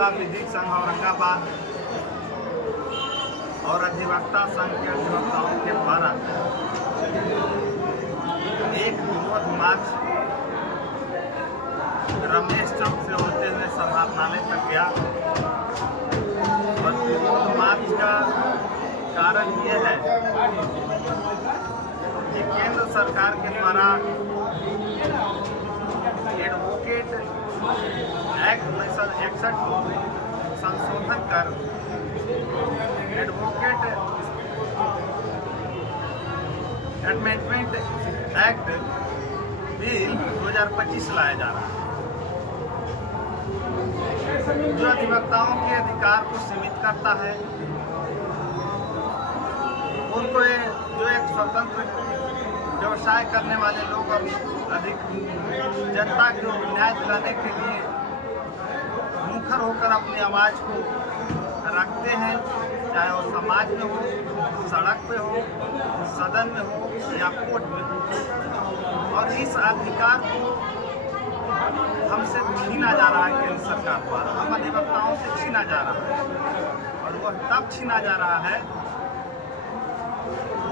जिला विधिक संघ औरंगाबाद और अधिवक्ता संघ के अधिवक्ताओं के द्वारा एक विरोध मार्च रमेश चौक से होते हुए समाहरणालय तक गया। और विरोध मार्च का कारण ये है कि केंद्र सरकार के द्वारा एडवोकेट एक्ट 1961 को संशोधन कर एडवोकेट अमेंडमेंट एक्ट बिल 2025 लाया जा रहा है, जो अधिवक्ताओं के अधिकार को सीमित करता है। उनको जो एक स्वतंत्र व्यवसाय करने वाले लोग अधिक जनता को न्याय दिलाने के लिए मुखर होकर अपनी आवाज़ को रखते हैं, चाहे वो समाज में हो, सड़क पे हो, सदन में हो या कोर्ट में हो। और इस अधिकार को हमसे छीना जा रहा है केंद्र सरकार द्वारा, हम अधिवक्ताओं से छीना जा रहा है। और वह तब छीना जा रहा है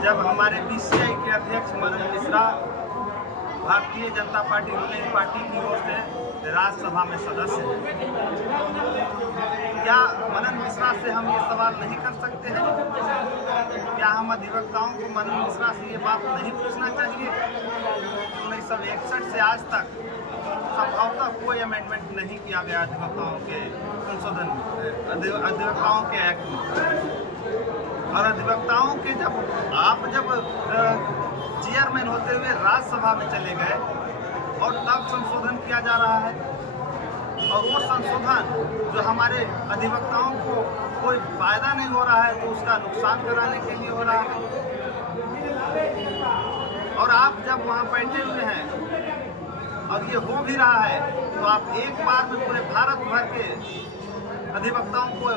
जब हमारे बीसीआई के अध्यक्ष मनन Mishra Bharatiya Janata party ruling party की ओर से राज्यसभा में सदस्य हैं। क्या मनन मिश्रा से हम ये सवाल नहीं कर सकते हैं? क्या हम अधिवक्ताओं को मनन मिश्रा से ये बात नहीं पूछना चाहिए? 1961 से आज तक संभवतः कोई अमेंडमेंट नहीं किया गया अधिवक्ताओं के संशोधन अधिवक्ताओं के एक्ट में। और अधिवक्ताओं के जब चेयरमैन होते हुए राज्यसभा में चले गए और तब संशोधन किया जा रहा है, और वो संशोधन जो हमारे अधिवक्ताओं को कोई फायदा नहीं हो रहा है तो उसका नुकसान कराने के लिए हो रहा है। और आप जब वहाँ बैठे हुए हैं और ये हो भी रहा है तो आप एक बार में पूरे भारत भर के अधिवक्ताओं को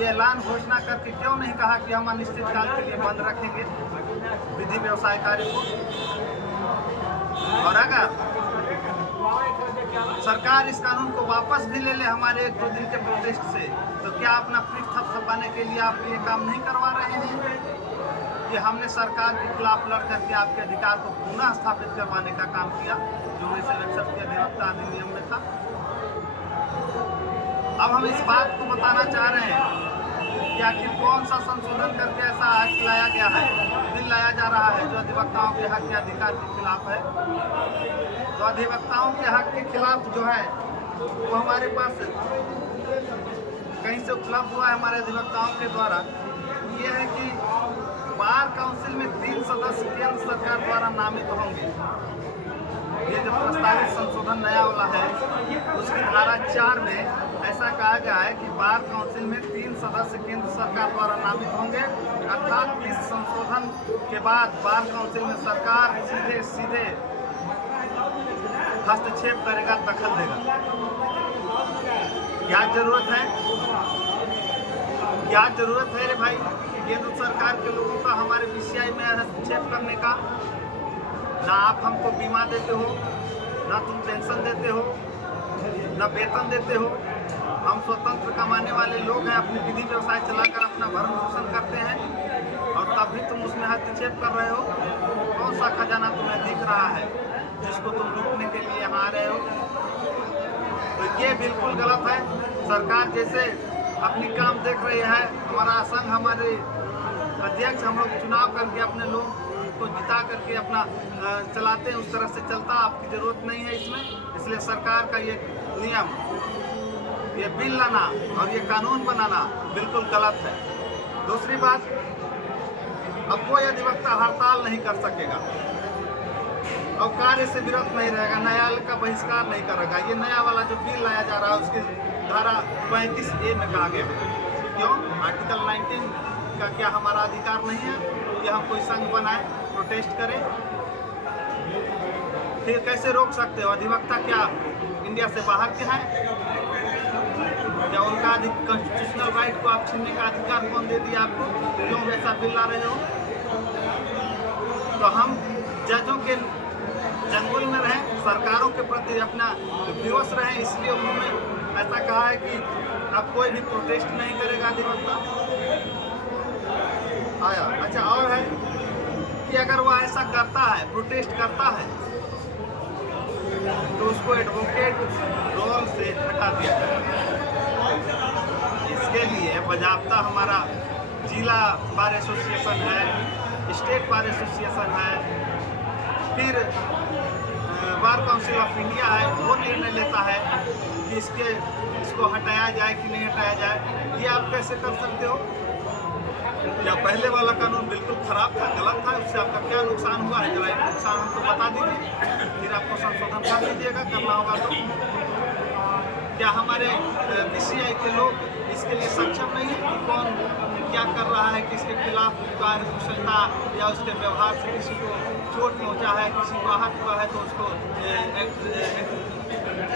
ये ऐलान घोषणा करके क्यों नहीं कहा कि हम अनिश्चितकाल के लिए बंद रखेंगे विधि व्यवसाय कार्य को? और अगर सरकार इस कानून को वापस भी ले ले हमारे 1-2 दिन के प्रोटेस्ट से, तो क्या अपना पीठ थपथपाने के लिए आप ये काम नहीं करवा रहे हैं कि हमने सरकार के खिलाफ लड़ करके आपके अधिकार को पुनः स्थापित करवाने का काम किया जो 1961 के अधिवक्ता अधिनियम में था? अब हम इस बात को बताना चाह रहे हैं कि आखिर कौन सा संशोधन करके ऐसा एक्ट लाया गया है, बिल लाया जा रहा है जो अधिवक्ताओं के हक के अधिकार के खिलाफ है। तो अधिवक्ताओं के हक के खिलाफ जो है वो हमारे पास कहीं से उपलब्ध हुआ है हमारे अधिवक्ताओं के द्वारा। ये है कि बार काउंसिल में 3 सदस्य केंद्र सरकार द्वारा नामित होंगे। ये जो प्रस्तावित संशोधन नया वाला है उसकी धारा 4 में ऐसा कहा गया है कि बार काउंसिल में 3 सदस्य केंद्र सरकार द्वारा नामित होंगे। अर्थात इस संशोधन के बाद बार काउंसिल में सरकार सीधे हस्तक्षेप करेगा, दखल देगा। क्या जरूरत है रे भाई केंद्र सरकार के लोगों का हमारे बीसीआई में हस्तक्षेप करने का? ना आप हमको बीमा देते हो, ना तुम पेंशन देते हो, ना वेतन देते हो। हम स्वतंत्र कमाने वाले लोग हैं, अपनी विधि व्यवसाय चलाकर अपना भरण पोषण करते हैं, और तब भी तुम उसमें हस्तक्षेप कर रहे हो। कौन सा खजाना तुम्हें दिख रहा है जिसको तुम लूटने के लिए यहाँ आ रहे हो? तो ये बिल्कुल गलत है। सरकार जैसे अपनी काम देख रही है, हमारा संघ, हमारे अध्यक्ष हम लोग चुनाव करके अपने लोग को जिता करके अपना चलाते हैं, उस तरह से चलता। आपकी ज़रूरत नहीं है इसमें। इसलिए सरकार का ये नियम, ये बिल लाना और ये कानून बनाना बिल्कुल गलत है। दूसरी बात, अब कोई अधिवक्ता हड़ताल नहीं कर सकेगा और कार्य से विरत नहीं रहेगा, न्यायालय का बहिष्कार नहीं करेगा। ये नया वाला जो बिल लाया जा रहा है उसकी धारा 35A में कहा गया है। क्यों? आर्टिकल 19 का क्या हमारा अधिकार नहीं है कि हम कोई संघ बनाए, प्रोटेस्ट करें? फिर कैसे रोक सकते हो? अधिवक्ता क्या इंडिया से बाहर के हैं? क्या उनका कॉन्स्टिट्यूशनल राइट को आप छीनने का अधिकार कौन दे दिया आपको? क्यों वैसा बिल ला रहे हो? तो हम जजों के चंगुल में रहें, सरकारों के प्रति अपना विवश रहें, इसलिए उन्होंने ऐसा कहा है कि अब कोई भी प्रोटेस्ट नहीं करेगा अधिवक्ता आया। अच्छा, और है कि अगर वो ऐसा करता है, प्रोटेस्ट करता है, तो उसको एडवोकेट रोल से हटा दिया जाए। इसके लिए बाज़ाब्ता हमारा जिला बार एसोसिएशन है, स्टेट बार एसोसिएशन है, फिर बार काउंसिल ऑफ इंडिया है, वो निर्णय लेता है कि इसको हटाया जाए कि नहीं हटाया जाए। ये आप कैसे कर सकते हो? या पहले वाला कानून बिल्कुल खराब था, गलत था, उससे आपका क्या नुकसान हुआ है, जरा नुकसान हमको बता दीजिए, फिर आपको संशोधन कर लीजिएगा, करना होगा तो। क्या हमारे बीसीआई के लोग इसके लिए सक्षम नहीं है कि कौन क्या कर रहा है, किसके खिलाफ कार्यकुशलता या उसके व्यवहार से किसी को चोट पहुंचा है, किसी को आहत हुआ है, तो उसको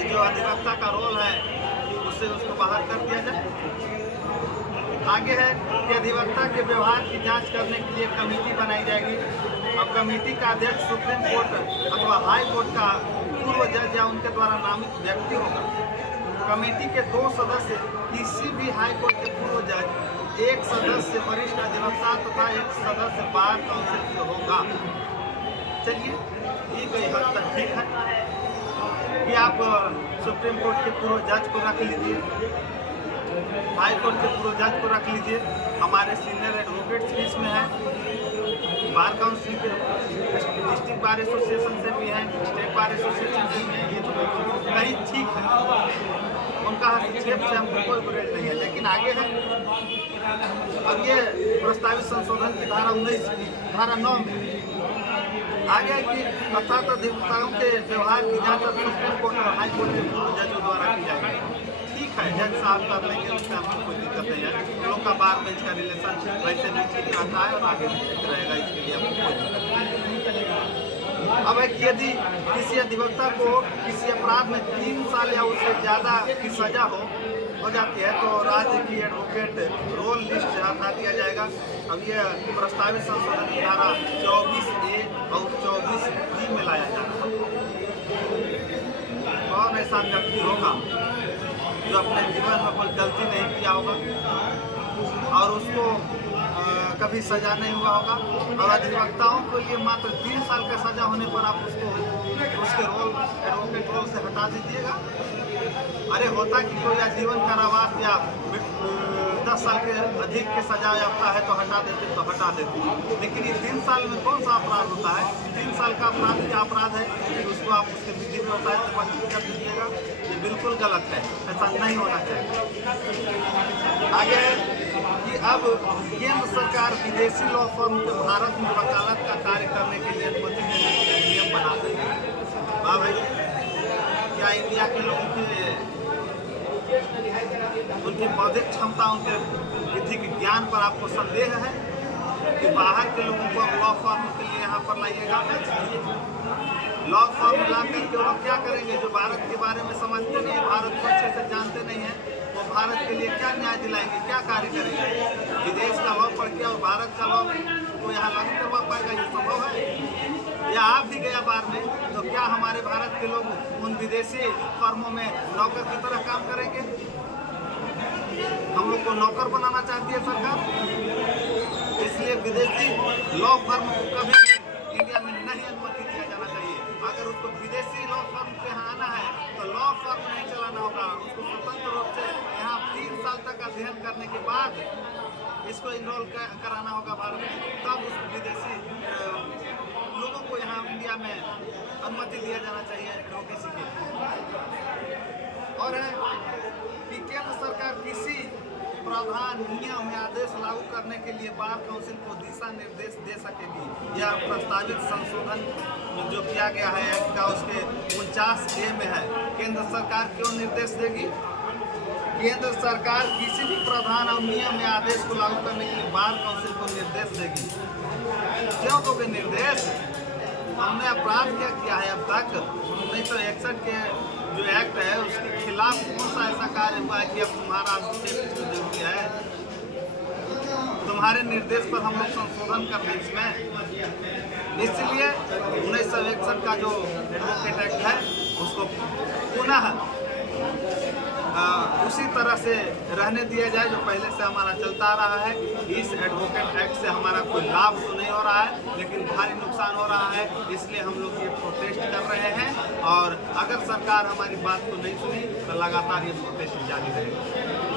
जो अधिवक्ता का रोल है उससे उसको बाहर कर दिया जाए। आगे है कि अधिवक्ता के व्यवहार की जांच करने के लिए कमेटी बनाई जाएगी। अब कमेटी का अध्यक्ष सुप्रीम कोर्ट अथवा हाई कोर्ट का पूर्व जज या उनके द्वारा नामित व्यक्ति होगा। कमेटी के 2 सदस्य किसी भी हाई कोर्ट के पूर्व जज, 1 सदस्य वरिष्ठ अधिवक्ता तथा 1 सदस्य बार काउंसिल से होगा। चलिए, ये कई हद तक ठीक है कि आप सुप्रीम कोर्ट के पूर्व जज को रख लीजिए, हाई कोर्ट के पूर्व जज को रख लीजिए, हमारे सीनियर एडवोकेट्स भी इसमें हैं, बार काउंसिल के डिस्ट्रिक्ट बार एसोसिएशन से भी हैं, स्टेट बार एसोसिएशन से भी हैं। ये तो कहीं ठीक है, उनका हस्तक्षेप से हमको कोई गुरेज नहीं है। लेकिन आगे है, अब ये प्रस्तावित संशोधन की धारा 19 धारा 9 में आगे है कि अर्थात अधिवक्ताओं के व्यवहार की जांच सुप्रीम कोर्ट और हाई कोर्ट के पूर्व जजों द्वारा की जाएगी। ठीक है, जज साहब कर लेंगे, उससे हमको कोई दिक्कत नहीं है। लोग का बार बेंच का रिलेशन वैसे भी ठीक रहता है और आगे भी ठीक रहेगा, इसके लिए हमको कोई दिक्कत नहीं। अब है कि यदि किसी अधिवक्ता को किसी अपराध में 3 साल या उससे ज़्यादा की सजा हो जाती है, तो राज्य की एडवोकेट रोल लिस्ट से हटा दिया जाएगा। अब ये प्रस्तावित संशोधन की धारा 24A और 24B में लाया जाएगा। कौन ऐसा व्यक्ति होगा जो अपने जीवन में कोई गलती नहीं किया होगा और उसको कभी सजा नहीं हुआ होगा, और अधिवक्ताओं के लिए मात्र 3 साल का सजा होने पर आप उसको उसके रोल एडवोकेट रोल से हटा दीजिएगा। अरे होता कि कोई आजीवन कारावास या 10 साल के अधिक के सजा याफ्ता है तो हटा देते तो हटा देते, लेकिन ये 3 साल में कौन सा अपराध होता है? 3 साल का अपराध क्या अपराध है कि उसको आप उसके विधि व्यवसाय से वंचित कर दीजिएगा। ये बिल्कुल गलत है, ऐसा नहीं होना चाहिए। आगे है कि अब केंद्र सरकार विदेशी लॉ फर्म को भारत में वकालत का कार्य करने के लिए अनुमति देने के लिए नियम बना सकते हैं। हाँ भाई, क्या इंडिया के लोगों की उनकी बौद्धिक क्षमता, उनके विधिक ज्ञान पर आपको संदेह है कि बाहर के लोगों को लॉ फर्म के लिए यहाँ पर लाइएगा? लॉ फर्म ला करके वो क्या करेंगे? जो भारत के बारे में समझते नहीं है, भारत को अच्छे से जानते नहीं है, वो भारत के लिए क्या न्याय दिलाएंगे, क्या कार्य करेंगे? विदेश का लॉ पढ़ के और भारत का लॉ को यहाँ लागू करवा पाएगा? ये संभव है? या आ भी गया बार में तो क्या हमारे भारत के लोग उन विदेशी फर्मों में नौकर की तरह काम करेंगे? हम लोग को नौकर बनाना चाहती है सरकार, इसलिए विदेशी लॉ फर्म को कभी इंडिया में नहीं अनुमति दिया जाना चाहिए। अगर उसको विदेशी लॉ फर्म के यहाँ आना है तो लॉ फर्म नहीं चलाना होगा, उसको स्वतंत्र रूप से यहाँ 3 साल तक अध्ययन करने के बाद इसको इनरोल कराना होगा भारत में, तब उस विदेशी लोगों को यहाँ इंडिया में अनुमति दिया जाना चाहिए एडवोकेसी के। और है कि केंद्र सरकार किसी प्रावधान, नियम या आदेश लागू करने के लिए बार काउंसिल को दिशा निर्देश दे सकेगी। यह प्रस्तावित संशोधन जो किया गया है एक्ट का, उसके 49A में है। केंद्र सरकार क्यों निर्देश देगी? केंद्र सरकार किसी भी प्रावधान और नियम या आदेश को लागू करने के लिए बार काउंसिल को निर्देश देगी। क्यों दोगे निर्देश? हमने अपराध क्या किया है अब तक? 1961 के जो एक्ट है उसके खिलाफ कौन सा ऐसा कार्य हुआ है कि अब तुम्हारा हस्तक्षेप इसमें जरूरी है? तुम्हारे निर्देश पर हम लोग संशोधन कर दें इसमें। इसलिए 1961 का जो एडवोकेट एक्ट है उसको पुनः उसी तरह से रहने दिया जाए जो पहले से हमारा चलता आ रहा है। इस एडवोकेट एक्ट से हमारा कोई लाभ तो नहीं हो रहा है, लेकिन भारी नुकसान हो रहा है। इसलिए हम लोग ये प्रोटेस्ट कर रहे हैं और अगर सरकार हमारी बात को नहीं सुनी तो लगातार ये प्रोटेस्ट जारी रहेगा।